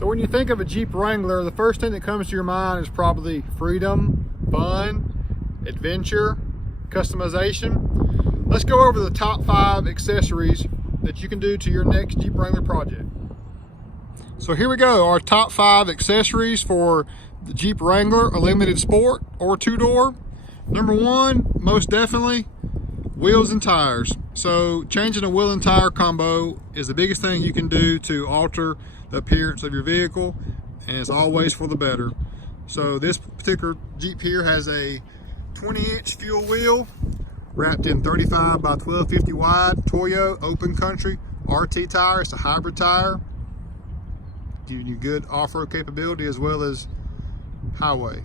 So when you think of a Jeep Wrangler, the first thing that comes to your mind is probably freedom, fun, adventure, customization. Let's go over the top 5 accessories that you can do to your next Jeep Wrangler project. So here we go, our top 5 accessories for the Jeep Wrangler, a limited sport or 2-door. Number 1, most definitely, wheels and tires. So changing a wheel and tire combo is the biggest thing you can do to alter the appearance of your vehicle, and it's always for the better. So this particular Jeep here has a 20-inch fuel wheel wrapped in 35 by 1250 wide Toyo open country RT tire. It's a hybrid tire, giving you good off-road capability as well as highway.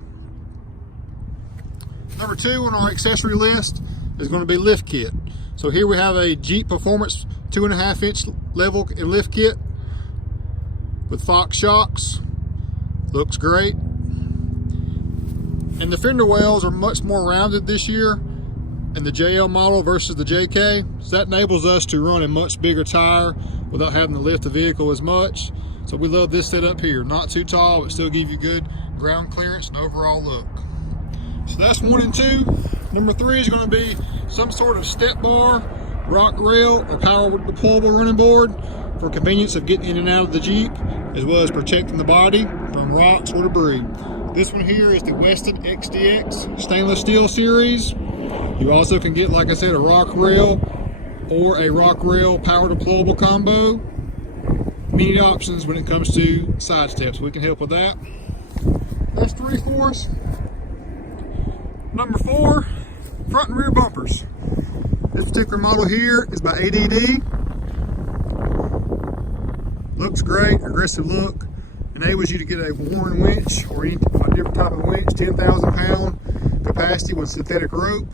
Number 2 on our accessory list is going to be lift kit. So here we have a Jeep Performance 2.5-inch level lift kit with Fox shocks. Looks great. And the fender wells are much more rounded this year in the JL model versus the JK. So that enables us to run a much bigger tire without having to lift the vehicle as much. So we love this setup here. Not too tall, but still give you good ground clearance and overall look. So that's 1 and 2. Number 3 is going to be some sort of step bar, rock rail, or power deployable running board for convenience of getting in and out of the Jeep, as well as protecting the body from rocks or debris. This one here is the Weston XDX stainless steel series. You also can get, like I said, a rock rail or a rock rail power deployable combo. Many options when it comes to side steps. We can help with that. That's 3 for us. Number 4, front and rear bumpers. This particular model here is by ADD. Looks great, aggressive look. Enables you to get a Warren winch or any different type of winch, 10,000 pound capacity with synthetic rope.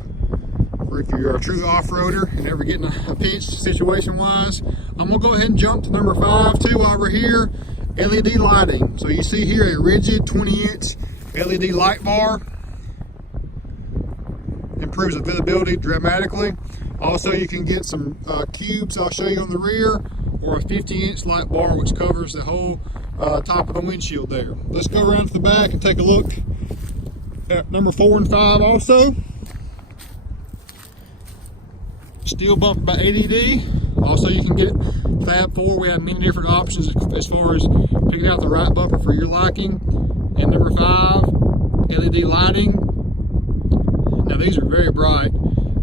Or if you're a true off-roader and ever getting a pinch situation wise. I'm gonna go ahead and jump to number 5 too while we're here. LED lighting. So you see here a rigid 20-inch LED light bar. Improves the visibility dramatically. Also, you can get some cubes I'll show you on the rear, or a 50-inch light bar which covers the whole top of the windshield there. Let's go around to the back and take a look at number 4 and 5 also. Steel bumper by ADD. Also, you can get Fab 4. We have many different options as far as picking out the right bumper for your liking. And number 5, LED lighting. Now these are very bright,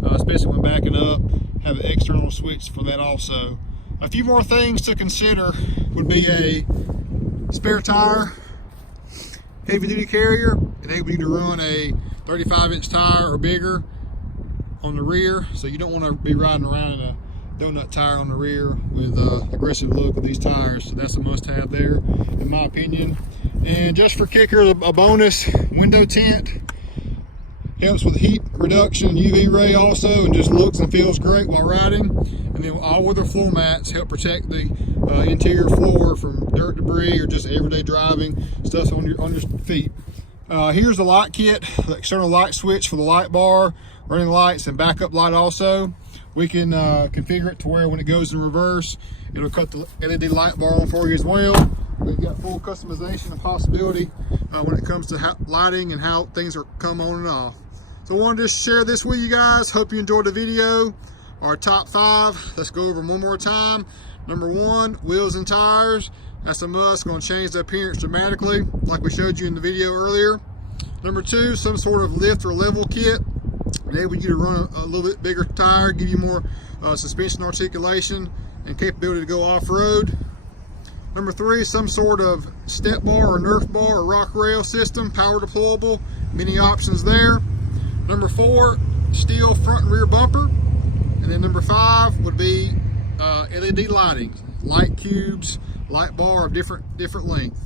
especially when backing up. Have an external switch for that also. A few more things to consider would be a spare tire, heavy duty carrier, enable you to run a 35-inch tire or bigger on the rear, so you don't want to be riding around in a donut tire on the rear with aggressive look of these tires. So that's a must-have there, in my opinion. And just for kickers, a bonus window tint. Helps with heat reduction, UV ray also, and just looks and feels great while riding. And then all-weather floor mats help protect the interior floor from dirt, debris, or just everyday driving stuff on your feet. Here's the light kit, the external light switch for the light bar, running lights, and backup light also. We can configure it to where when it goes in reverse, it'll cut the LED light bar on for you as well. We've got full customization and possibility when it comes to lighting and how things are come on and off. So I wanted to just share this with you guys. Hope you enjoyed the video. Our top 5, let's go over them one more time. Number 1, wheels and tires. That's a must, going to change the appearance dramatically, like we showed you in the video earlier. Number 2, some sort of lift or level kit. Enable you to run a little bit bigger tire, give you more suspension articulation and capability to go off-road. Number 3, some sort of step bar or Nerf bar or rock rail system, power deployable, many options there. Number 4, steel front and rear bumper. And then number 5 would be LED lighting, light cubes, light bar of different length.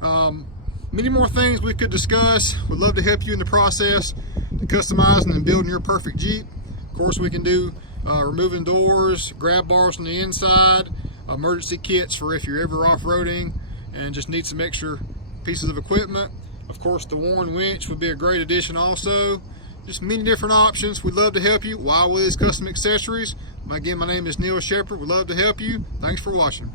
Many more things we could discuss. Would love to help you in the process to customizing and building your perfect Jeep. Of course, we can do removing doors, grab bars on the inside, emergency kits for if you're ever off-roading and just need some extra pieces of equipment. Of course, the Warren winch would be a great addition also. Just many different options. We'd love to help you. Willies Custom Accessories. Again, my name is Neal Sheppard. We'd love to help you. Thanks for watching.